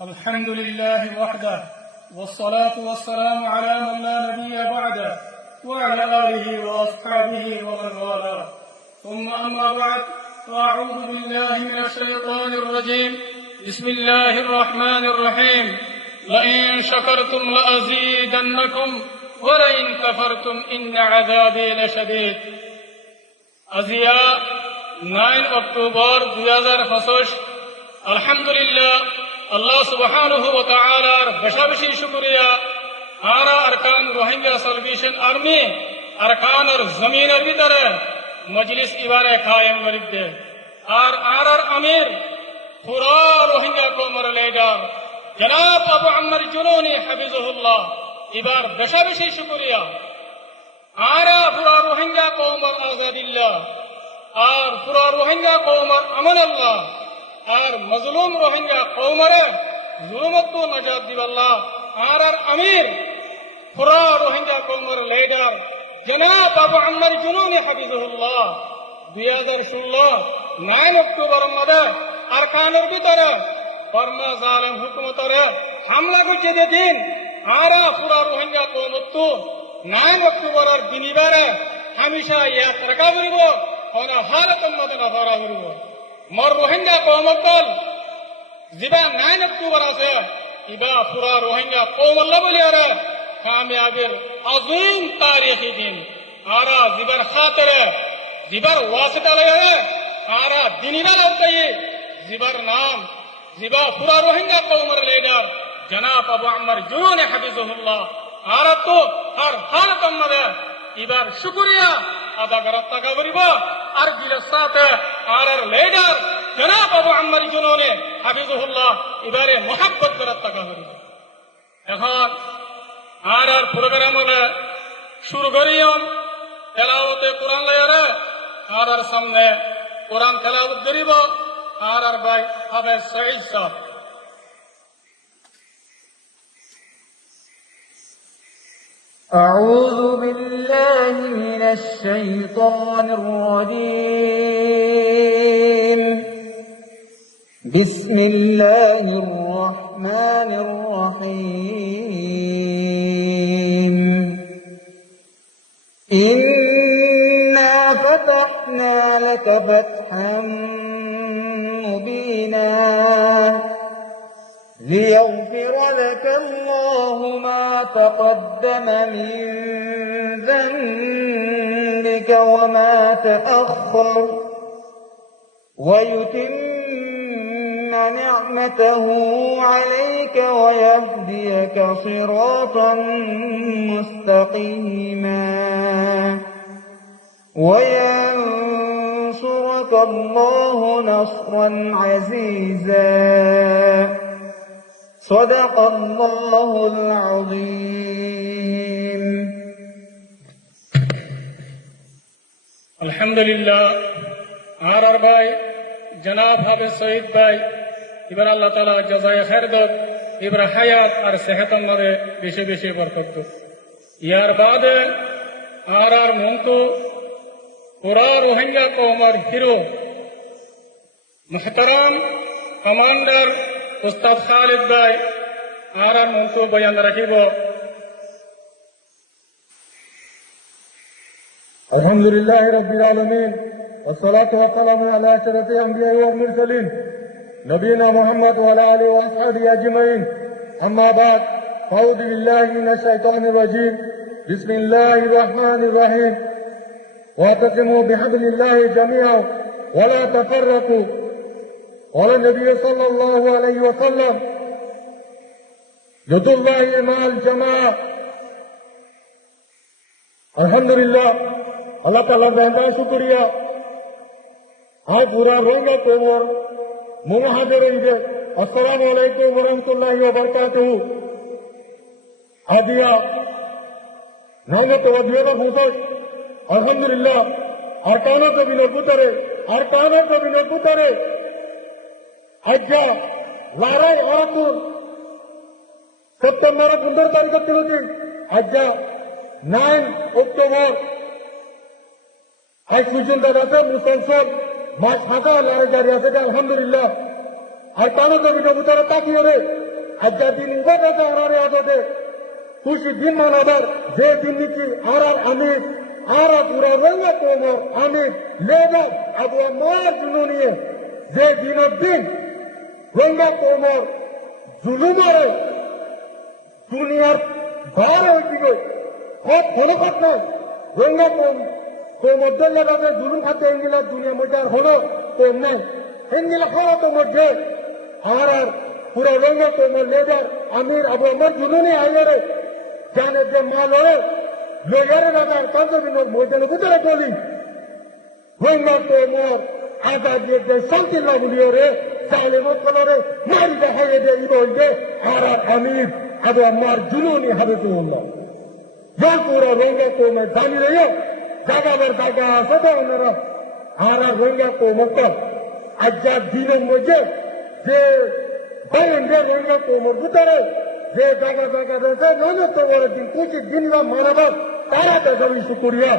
الحمد لله وحده والصلاة والسلام على من لا نبي بعده وعلى آله وأصحابه ومن والاه ثم أما بعد فأعوذ بالله من الشيطان الرجيم بسم الله الرحمن الرحيم لئن شكرتم لأزيدنكم ولئن كفرتم إن عذابي لشديد আজিয়া nine October দুই হাজার পঁচিশ আলহামদুলিল্লাহ আল্লাহ সুবহানুহু ওয়া তাআলার বেশা বেশি শুকরিয়া। আরা আরকান রোহিঙ্গা সালভেশন আর্মি আরকানের জমিনের ভিতরে মজলিস ইবারে কায়েম করিতে। আর আর আর আমির পুরা রোহিঙ্গা কৌমর লিডার জনাব আবু আম্মার জুনুনি হাফিজুল্লাহ এবার বেশা বেশি শুকরিয়া। আরা পুরা রোহিঙ্গা কৌমর আজাদিল্লাহ, আর পুরা রোহিঙ্গা কৌমর আমন আল্লাহ আর মজলুম রোহিঙ্গা কৌমরে জুলুমত নজাত দিবাল্লাহ আর আর আমির পুরা রোহিঙ্গা কৌমর লিডার জনাব বাবু আম্মার জুনুনি হাফিজুল্লাহ দুই হাজার ষোলো নাইন অক্টোবর মধ্যে আর কানের ভিতরে বর্মা জালেম হুকুমতরে হামলা করছে দিন। আরা পুরা রোহিঙ্গা কৌমত্তু নাইন অক্টোবরের দিনিবারে হামিশা ইয়াত রাখা করিব হনা হারতম মতে নধরা করিব। মর রোহিঙ্গা কৌমকল যিবা নাইন অক্টোবর আছে। ইবা পুরা রোহিঙ্গা কৌমল্লা বলি আরে। কামিয়াবির আজিম তারিখি দিন। আরা জিবার খাতরে। জিবার ওয়াসিতা লাগে আরা লাগাই জিবার নাম। জিবা পুরা রোহিঙ্গা কৌমর লিডার জনাব আবু আম্মার জুন হাফিজুল্লাহ আর তো আর হালত মধ্যে এবার শুক্রিয়া। আদা করার টাকা করিব আর গিলের সাথে। আর আর লিডার জনাব আবু আম্মার জুনে হাফিজুল্লাহ এবারে মোহাব্বত করার টাকা করিব এখন আর আর প্রোগ্রাম হলে শুরু করিয়ম তেলাওতে কোরআন লয়ারে আর আর সামনে কোরআন তেলাওত করিব আর আর ভাই হবে সঈদ সাহেব أعوذ بالله من الشيطان الرجيم بسم الله الرحمن الرحيم. إنا فتحنا لك فتحا مبينا. ليغفر لك الله ما تقدم من ذنبك وما تأخر. ويتم نعمته عليك ويهديك صراطا مستقيما. وينصرك الله نصرا عزيزا. صدق الله العظيم. الحمد لله. آر آر بھائی جناب حافظ سعید بھائی এবার আল্লাহ তালা জজায় খের দক এবার হায়াত আর সেহেতন মধ্যে বেশি বেশি বরকত দক ইয়ার বাদে আর আর মন্তু পুরা রোহিঙ্গা কৌমার হিরো মোহতারাম কমান্ডার উস্তাদ খালিদ ভাই আর আর মন্তু বয়ান রাখিব الحمد لله رب العالمين والصلاة والسلام على أشرف الأنبياء والمرسلين نبينا محمد وعلى آله وأصحابه أجمعين. أما بعد أعوذ بالله من الشيطان الرجيم. بسم الله الرحمن الرحيم. واعتصموا بحبل الله جميعا ولا تفرقوا. قال النبي صلى الله عليه وسلم يد الله مع الجماعة. الحمد لله الله تعالى بهذا شكريا آج پورا روزہ کو मुहाजर असलाकुम वरहमतुल्ला वरक आदिया नौमत अध्यूत अहमदिल्ला आरकान कभी नगुतरे आरकान कभी नगुतरे अज्ञा लाराय अरकुर सप्तम्बर पंद्रह तारीख तीन होती। आज्ञा नाइन अक्टोबर। आज सूचन दादा মাছ ফাঁকা লড়াই জারি আছে যে আলহামদুলিল্লাহ। আর তারও কবি কবুতরে তাকিয়ে রে। আজ্জা দিন উবাদ আছে আরারে আদতে খুশি দিন মানাবার যে দিন নাকি আরার আমি। আরা পুরা রঙা তোমার আমি। লেবার আবু আমার জন্য নিয়ে। যে দিনের দিন রঙা তোমার জুলুমারে দুনিয়ার বার হয়েছিল সব কোনো কথা নাই রঙা মধ্যে জুলুম খাতে এনগিলা দুনিয়ার মধ্যে আর হলো নাই। এনগিলা হলো তো মধ্যে। আর আর পুরো রঙা তোমার লেবার আমির আবু আমার জুলুনি আইয়ারে জানে যে মা লড়ে। লইয়ারে দাদা কান্ত দিন ময়দানে ভিতরে বলি রঙা তোমার আজাদ যে শান্তি না বলিও রে জালেম কলরে মারি দেখাইয়ে দে ইবলকে আর আর আমির আবু আমার জুলুনি হাবিবুল্লাহ জয়পুরা রঙা তোমার জানি রে जागावर सदा असं आरा गोंगा को कोमकल अज्जा दिन म्हणजे जे बाय गोंगा को रोहिंग्या रे जे जागा जागा नो तो वर दिन कुछ दिन वा मानवत तारा तजवी शुक्रिया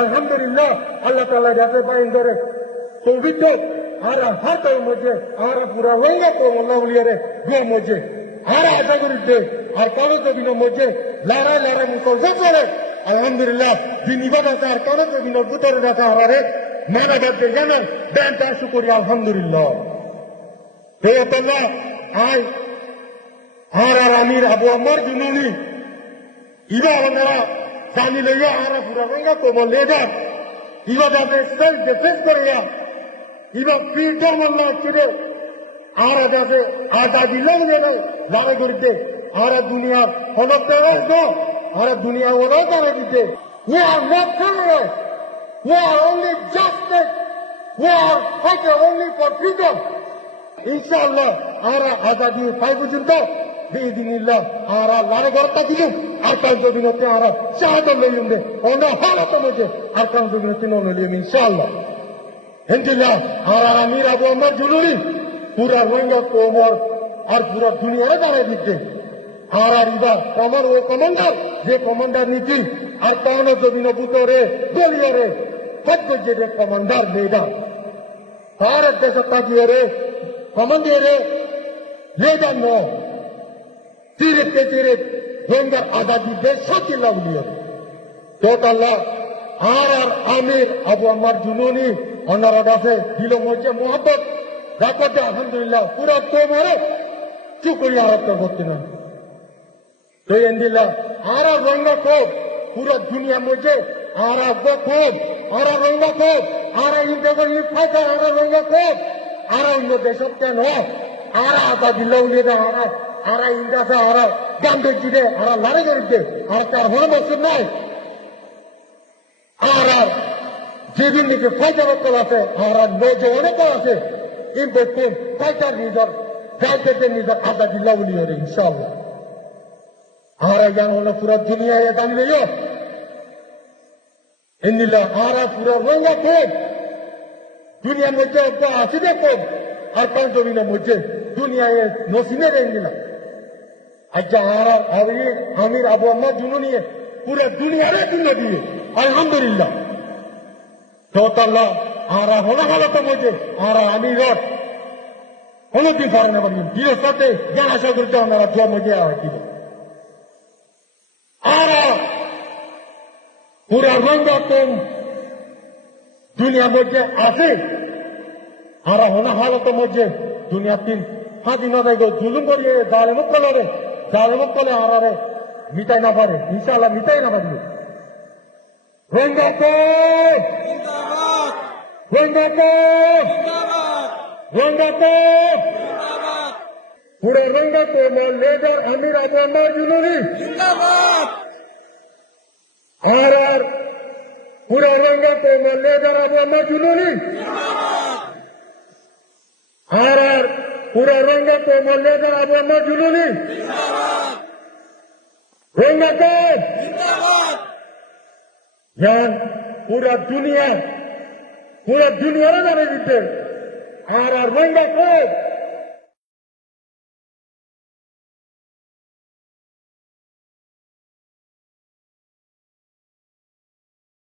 अल्हम्दुलिल्लाह अल्लाह ताला जाते बैंडे रे तो विद्यो आरा हर तो मुझे आरा पूरा गोंगा को मुल्ला कोमकुतरे रे ये मुझे हारा आजागुरिते और कावे तो दिनो मुझे लारा लारा मुसलसल करे দিন ইবাদত আর কাগজ দিনের ভিতরে রাখা হারে মানা বাদে জানেন ব্যান তার শুকরি আলহামদুলিল্লাহ। হে আল্লাহ, আয়। আর আর আমির আবু আমার জুনুনি, ইবা ওনারা জানি লইয়া আর পুরা রঙা কোমল লেদার ইবা যাতে সেলফ ডিফেন্স করিয়া, ইবা ফ্রিডম আল্লাহ ছিল আর যাতে আজাদি লোক যেন লড়াই করিতে, আর দুনিয়ার সমস্ত আর हमारा दुनिया वो नहीं जाने देते we are not criminal we are only justice we are fighter only for freedom इंशाल्लाह हमारा आजादी पाई बुजुर्ग बिदिनिल्लाह हमारा लाने घर तक ही arkan zobinoti ara şahadan bölümde onda halatım hoca arkan zobinoti non ölüyüm inşallah. Hindillah harara mira bu onlar cüluri pura rengat omor ar pura dünyaya dara dikti আর ইবার কমর ও commander যে কমান্ডার নীতি আর কমন জমিন বুতরে দলীয় সদ্য যে কমান্ডার মেয়েদা ভারত দেশ তাজিয়ে কমান্ডিয়ে leather ন চিরে চিরে রোহিঙ্গার আজাদি দেশ শান্তি লাগলিয়ে তোতাল্লাহ আর আর আমির আবু আমার জুনুনি অন্যরা আছে দিল মধ্যে মোহাম্মত রাখতে আলহামদুলিল্লাহ পুরা তো মারে চুকরি আরত করতে না তো এন্দিল্লা আর আর রঙ্গা খুব পুরো দুনিয়ার মধ্যে আর আর খুব আর রঙ্গা খুব আর ইন্টারভিউ ই ফাইটা আর রঙ্গা খুব আর অন্য দেশত কেন আর আদা দিল আর আর ইন্দাসে আর গান দেখছি আর লড়াই করিতে আর তার হলো বছর নাই আর যেদিন নাকি ফাইটার কল আছে আর নৌজওয়ানে কল আছে কিন্তু ফাইটার নিজের যাইতে নিজের আদা হরে ইনশাআল্লাহ আর জ্ঞান হলো পুরো আর রঙা কোপ দুনিয়ার মধ্যে একটা আছে দেখো আর পাঁচ জমিনের মধ্যে দুনিয়ায় নসিনে রেঞ্জিলা আচ্ছা আর আমির আমির, আবু আম্মা দুনো নিয়ে পুরো দুনিয়ারে জন্য দিয়ে, আলহামদুলিল্লাহ। তোতাল্লাহ আর হলো হালতের মধ্যে আর আমি রট কোনোদিন পারে না দিনের সাথে করতে জন্ম দেওয়া হয় দিবে আর পুরা রঙ্গতম দুনিয়ার মধ্যে আছে। আর হনা হালতের মধ্যে দুনিয়া তিন। স্বাধীনতা গো জুলুম করিয়ে জালেমুক কলরে জালেমুক কলে আর মিটাই না পারে। ইনশাআল্লাহ মিটাই না পারবে রঙ্গত রঙ্গত রঙ্গত पूरे रंगा कोमल लेबर अमीर अमरनाथ यूनियन जुलूरी आर आर पूरा रंगा कोमल लेबर अमरनाथ यूनियन जुलूरी आर आर पूरा रंगा कोमल लेबर अमरनाथ यूनियन जुलूरी रंगा को। यार पूरा दुनिया पूरा दुनिया ना मेरे आर आर रंगा को।